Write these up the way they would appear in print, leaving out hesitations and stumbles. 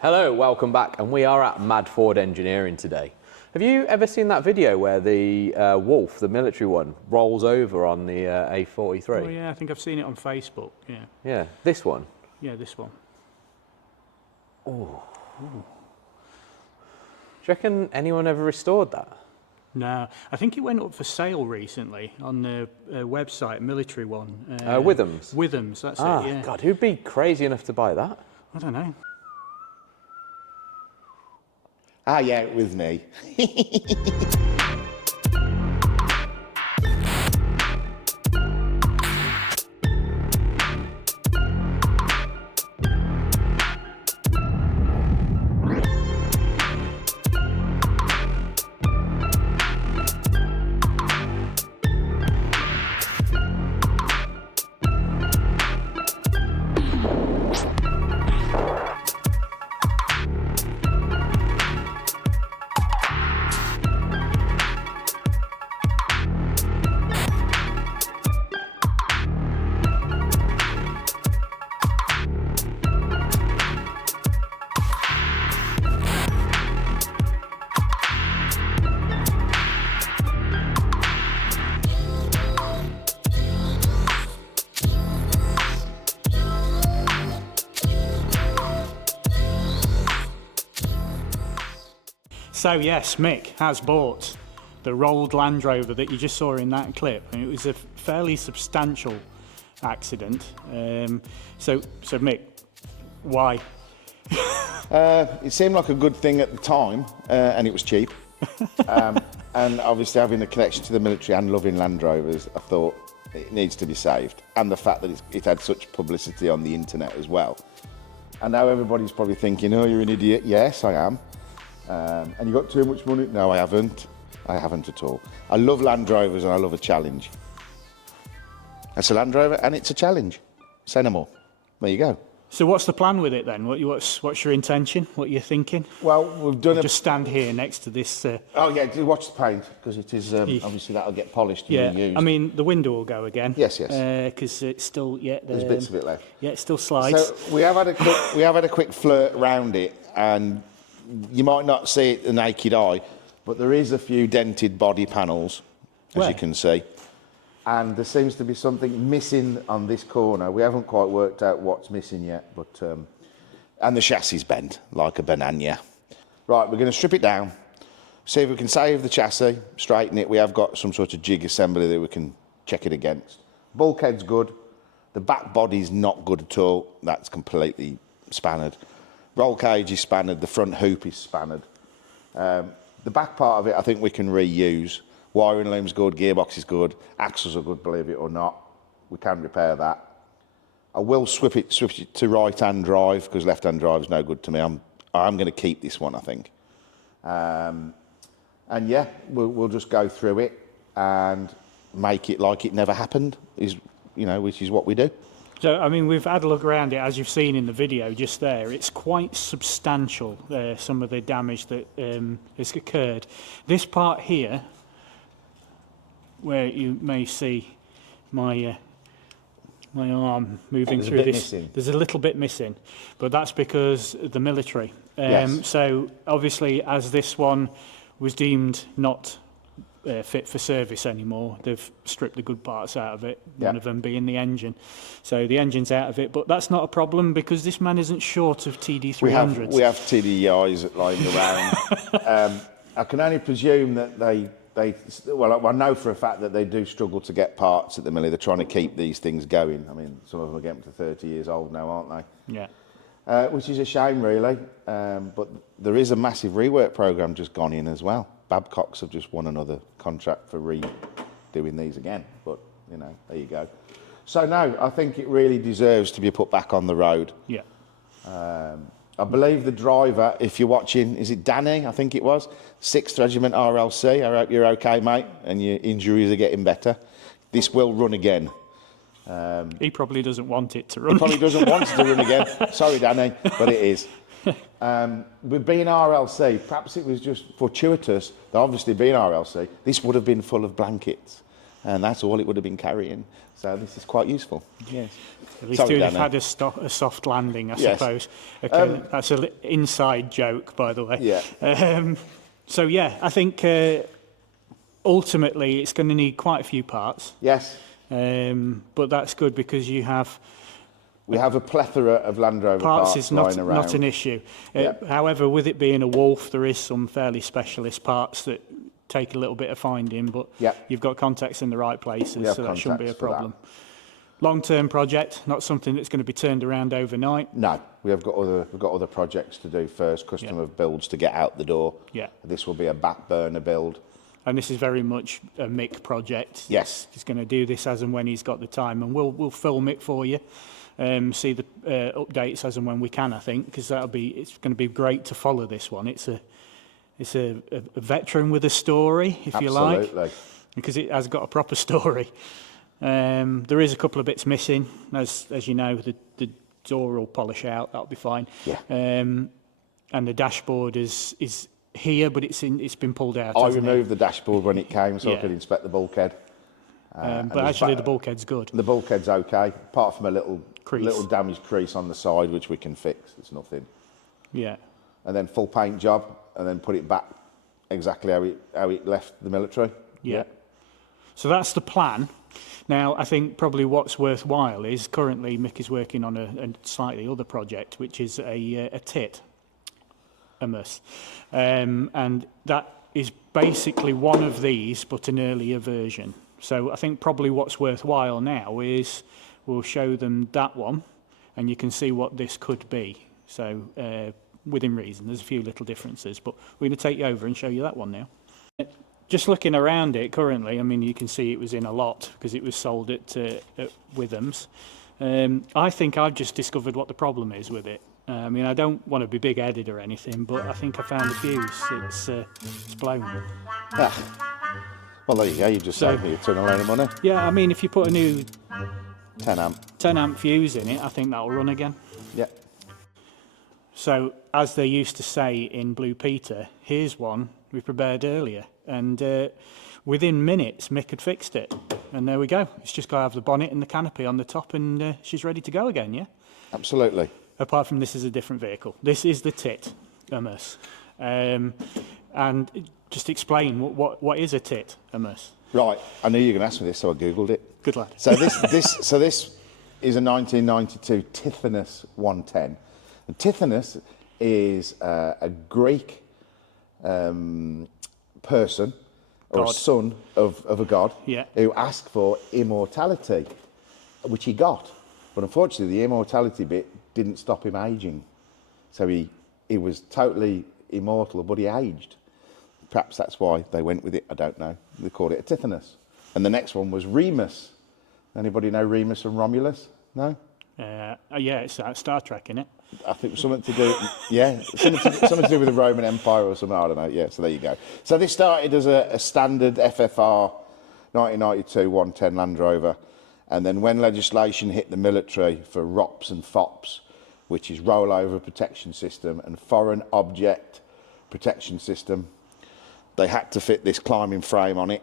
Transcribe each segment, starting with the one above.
Hello, welcome back, and we are at Mad Ford Engineering today. Have you ever seen that video where the Wolf, the military one, rolls over on the A43? Oh yeah, I think I've seen it on Facebook, yeah. Yeah, this one? Yeah, this one. Oh. Do you reckon anyone ever restored that? No, I think it went up for sale recently on the website, military one. Withams? Withams, that's it, yeah. God, who'd be crazy enough to buy that? I don't know. Ah, yeah, it was me. So yes, Mick has bought the rolled Land Rover that you just saw in that clip, and it was a fairly substantial accident. So Mick, why? It seemed like a good thing at the time, and it was cheap. And obviously having a connection to the military and loving Land Rovers, I thought it needs to be saved. And the fact that it had such publicity on the internet as well. And now everybody's probably thinking, oh, you're an idiot. Yes, I am. And you got too much money? No, I haven't. I haven't at all. I love Land Rovers and I love a challenge. It's a Land Rover and it's a challenge. Say no more. There you go. So what's the plan with it then? What's your intention? What are you thinking? Well, we've done Just stand here next to this. Oh yeah, do watch the paint because it is obviously that'll get polished and Yeah, reused. I mean the window will go again. Yes. Because it's still There's bits of it left. Yeah, it still slides. So we have had a quick flirt around it, and you might not see it the naked eye, but there is a few dented body panels, as you can see. And there seems to be something missing on this corner. We haven't quite worked out what's missing yet, but and the chassis is bent like a banana. Right, we're going to strip it down, see if we can save the chassis, straighten it. We have got some sort of jig assembly that we can check it against. Bulkhead's good. The back body's not good at all. That's completely spannered. Roll cage is spannered. The front hoop is spannered. The back part of it, I think we can reuse. Wiring loom's good, gearbox is good, axles are good, believe it or not. We can repair that. I will switch it to right-hand drive because left-hand drive is no good to me. I'm going to keep this one, I think. And yeah, we'll just go through it and make it like it never happened, which is what we do. So, I mean, we've had a look around it, as you've seen in the video just there. It's quite substantial, some of the damage that has occurred. This part here, where you may see my arm moving through this, there's a little bit missing, but that's because of the military. Yes. So, obviously, as this one was deemed not fit for service anymore, they've stripped the good parts out of it, one of them being the engine. So the engine's out of it, but that's not a problem because this man isn't short of TD300s. We have TDIs lying around. I can only presume that well, I know for a fact that they do struggle to get parts at the military. They're trying to keep these things going. I mean, some of them are getting to 30 years old now, aren't they? Yeah. Which is a shame, really. But there is a massive rework programme just gone in as well. Babcocks have just won another contract for redoing these again. But, there you go. So, no, I think it really deserves to be put back on the road. Yeah. I believe the driver, if you're watching, is it Danny? I think it was. 6th Regiment RLC. I hope you're okay, mate, and your injuries are getting better. This will run again. He probably doesn't want it to run. He probably doesn't want it to run again. Sorry, Danny, but it is. With being RLC, perhaps it was just fortuitous that obviously being RLC, this would have been full of blankets. and that's all it would have been carrying. So this is quite useful. Yes. At least it would have had a soft landing, I suppose. Okay, that's an inside joke, by the way. Yeah. So yeah, I think ultimately it's going to need quite a few parts. Yes. But that's good because we have a plethora of Land Rover parts is lying around. not an issue. However, with it being a Wolf, there is some fairly specialist parts that take a little bit of finding, but you've got contacts in the right places, so that shouldn't be a problem. Long-term project, not something that's going to be turned around overnight. No, we've got other projects to do first, customer builds to get out the door. Yeah. This will be a back burner build. And this is very much a Mick project. Yes. He's going to do this as and when he's got the time, and we'll film it for you. See the updates as and when we can, I think, because it's going to be great to follow this one. It's a veteran with a story, if you like. Absolutely. Because it has got a proper story. There is a couple of bits missing, as you know. The door will polish out. That'll be fine. Yeah. And the dashboard is here, but it's been pulled out. I removed the dashboard when it came, so I could inspect the bulkhead. But actually, the bulkhead's good. The bulkhead's okay, apart from a little damaged crease on the side, which we can fix. It's nothing. Yeah. And then full paint job, and then put it back exactly how it left the military. Yeah. So that's the plan. Now, I think probably what's worthwhile is currently Mick is working on a slightly other project, which is a tit, a mus. And that is basically one of these, but an earlier version. So I think probably what's worthwhile now is we'll show them that one, and you can see what this could be. So within reason, there's a few little differences, but we're going to take you over and show you that one now. Just looking around it currently, I mean, you can see it was in a lot because it was sold at Withams. I think I've just discovered what the problem is with it. I mean, I don't want to be big-headed or anything, but I think I found a fuse. It's blown. Well, there you go. You just saved me a ton of load of money. Yeah, I mean, if you put a new 10 amp fuse in it, I think that'll run again. Yeah. So, as they used to say in Blue Peter, here's one we prepared earlier. And within minutes, Mick had fixed it. And there we go. It's just got to have the bonnet and the canopy on the top, and she's ready to go again, yeah? Absolutely. Apart from this is a different vehicle. This is the tit, mus. And just explain, what is a tit, a mus? Right. I knew you were going to ask me this, so I Googled it. Good lad. So this is a 1992 Tithonus 110. And Tithonus is a Greek person or a son of a god who asked for immortality, which he got. But unfortunately, the immortality bit didn't stop him aging. So he was totally immortal, but he aged. Perhaps that's why they went with it. I don't know. They called it a Tithonus. And the next one was Remus. Anybody know Remus and Romulus? No? Yeah, it's Star Trek, isn't it? I think something to do, something to do with the Roman Empire or something. I don't know. Yeah, so there you go. So this started as a standard FFR 1992 110 Land Rover, and then when legislation hit the military for ROPS and FOPS, which is rollover protection system and foreign object protection system, they had to fit this climbing frame on it,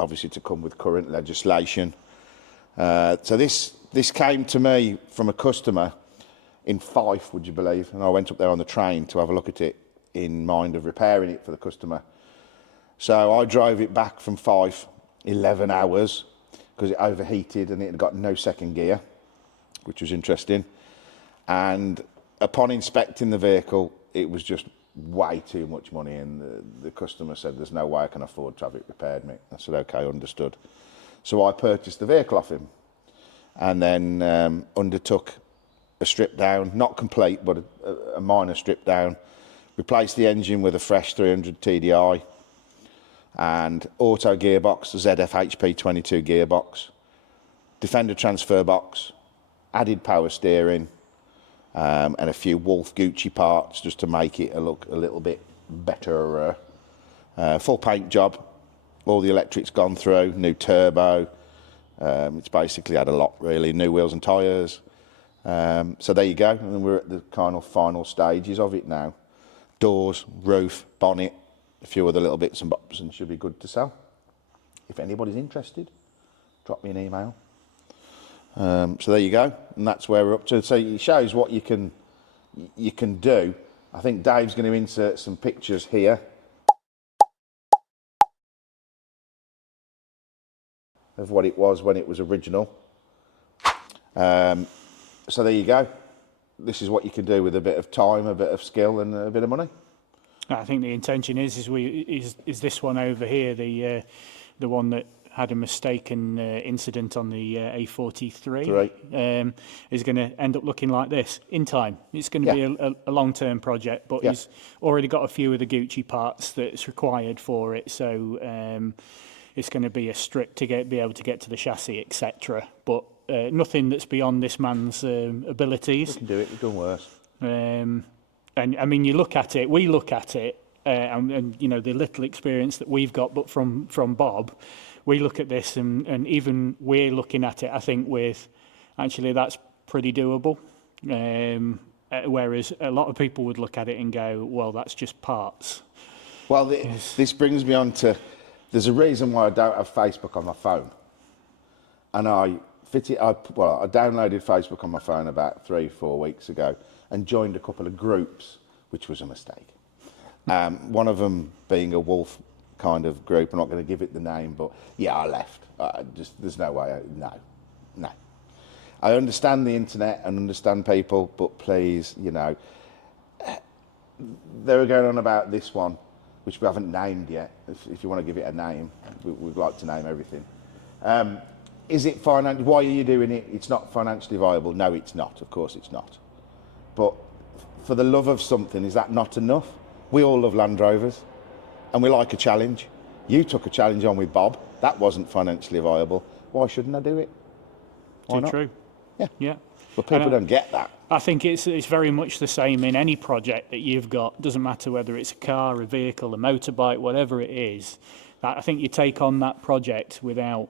obviously to come with current legislation. So this came to me from a customer in Fife, would you believe? And I went up there on the train to have a look at it in mind of repairing it for the customer. So I drove it back from Fife 11 hours because it overheated and it had got no second gear, which was interesting. And upon inspecting the vehicle, it was just way too much money, and the customer said, there's no way I can afford to have it repaired, Mick. I said, okay, understood. So I purchased the vehicle off him and then undertook a strip down, not complete, but a minor strip down, replaced the engine with a fresh 300 TDI and auto gearbox, the ZF HP 22 gearbox, Defender transfer box, added power steering, and a few Wolf Gucci parts just to make it look a little bit better. Full paint job, all the electrics gone through, new turbo. It's basically had a lot, really, new wheels and tyres. So there you go, and we're at the kind of final stages of it now. Doors, roof, bonnet, a few other little bits and bobs, and should be good to sell. if anybody's interested, drop me an email. So there you go, and that's where we're up to. So it shows what you can do. I think Dave's going to insert some pictures here of what it was when it was original. So there you go. This is what you can do with a bit of time, a bit of skill, and a bit of money. I think the intention is this one over here, the one that had a mistaken incident on the A43, is going to end up looking like this in time. It's going to be a long-term project, but he's already got a few of the Gucci parts that's required for it, so it's going to be a strip to be able to get to the chassis, etc. But nothing that's beyond this man's abilities. We can do it. We've done worse. And I mean, you look at it, we look at it, and you know, the little experience that we've got, but from Bob, we look at this, and even we're looking at it, I think, with actually that's pretty doable. Whereas a lot of people would look at it and go, well, that's just parts. Well, this brings me on to, there's a reason why I don't have Facebook on my phone. And I downloaded Facebook on my phone about 3-4 weeks ago and joined a couple of groups, which was a mistake. One of them being a Wolf kind of group. I'm not going to give it the name, but yeah, I left. There's no way. No. I understand the internet and understand people, but please, you know, they were going on about this one, which we haven't named yet. If you want to give it a name, we'd like to name everything. Is it financial? Why are you doing it? It's not financially viable. No, it's not. Of course, it's not. But for the love of something, is that not enough? We all love Land Rovers, and we like a challenge. You took a challenge on with Bob. That wasn't financially viable. Why shouldn't I do it? Why not? True. Yeah. But people don't get that. I think it's very much the same in any project that you've got. Doesn't matter whether it's a car, a vehicle, a motorbike, whatever it is. I think you take on that project without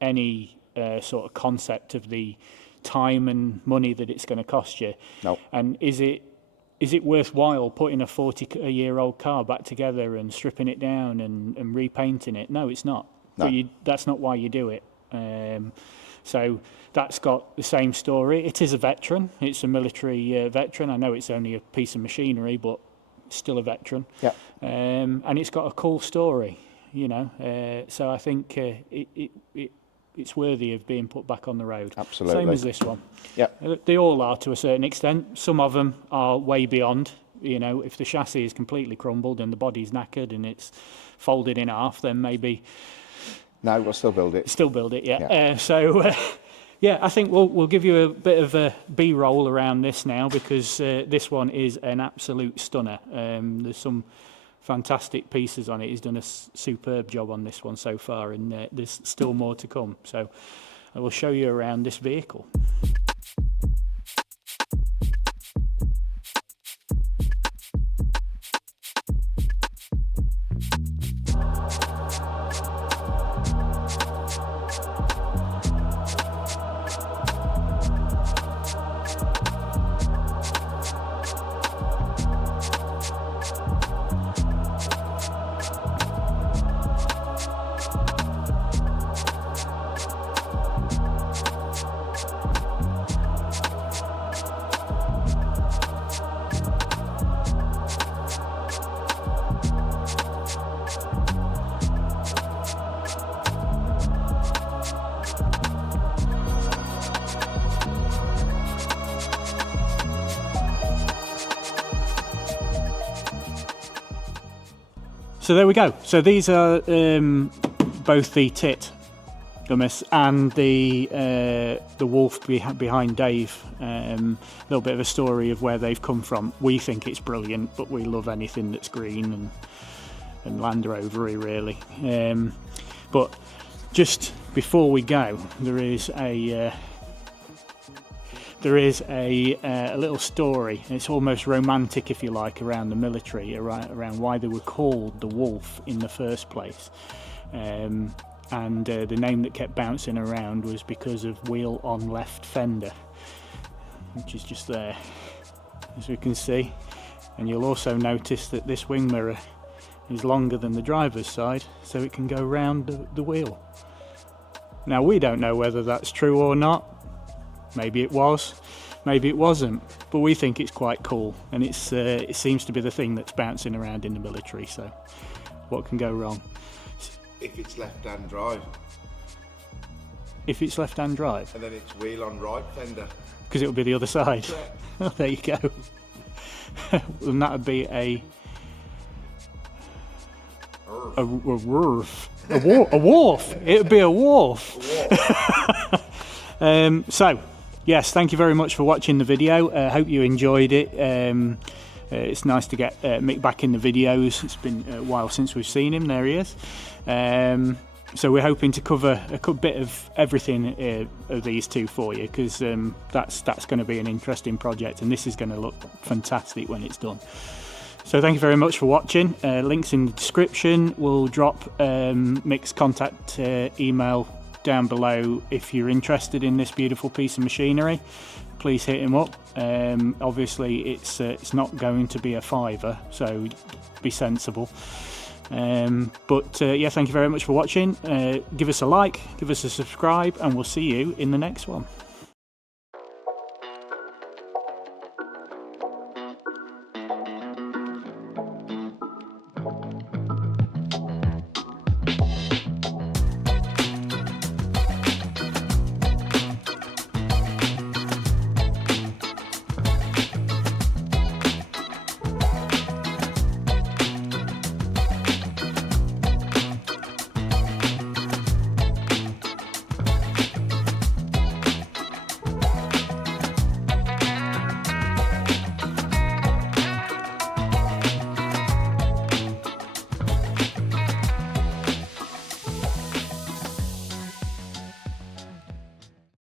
any sort of concept of the time and money that it's going to cost you. No. And is it worthwhile putting a 40-year-old car back together and stripping it down and repainting it? No, it's not. No. But that's not why you do it. So that's got the same story. It is a veteran. It's a military veteran. I know it's only a piece of machinery, but it's still a veteran. Yeah. And it's got a cool story, you know. So I think it's worthy of being put back on the road. Absolutely. Same as this one. Yeah. They all are to a certain extent. Some of them are way beyond. You know, if the chassis is completely crumbled and the body's knackered and it's folded in half, then maybe... No, we'll still build it. Still build it, yeah. Yeah, I think we'll give you a bit of a B-roll around this now, because this one is an absolute stunner. There's some fantastic pieces on it. He's done a superb job on this one so far, and there's still more to come. So I will show you around this vehicle. So there we go. So these are both the tit gummies and the wolf behind Dave. A little bit of a story of where they've come from. We think it's brilliant, but we love anything that's green and Land Rover-y, really. But just before we go, there is a little story. It's almost romantic, if you like, around the military, around why they were called the Wolf in the first place. And the name that kept bouncing around was because of wheel on left fender, which is just there, as we can see. And you'll also notice that this wing mirror is longer than the driver's side, so it can go round the wheel. Now, we don't know whether that's true or not. Maybe it was, maybe it wasn't, but we think it's quite cool, and it seems to be the thing that's bouncing around in the military, so what can go wrong? If it's left-hand drive. If it's left-hand drive? And then it's wheel on right fender. Because it'll be the other side. Oh, there you go. And that would be a wharf. A wharf. It would be a wharf. So, yes, thank you very much for watching the video. I hope you enjoyed it. It's nice to get Mick back in the videos. It's been a while since we've seen him. There he is. So we're hoping to cover a bit of everything of these two for you, because that's going to be an interesting project, and this is going to look fantastic when it's done. So thank you very much for watching. Links in the description. We'll drop Mick's contact email down below if you're interested in this beautiful piece of machinery. Please hit him up. Obviously it's not going to be a fiver, so be sensible. Yeah, thank you very much for watching. Give us a like, give us a subscribe, and we'll see you in the next one.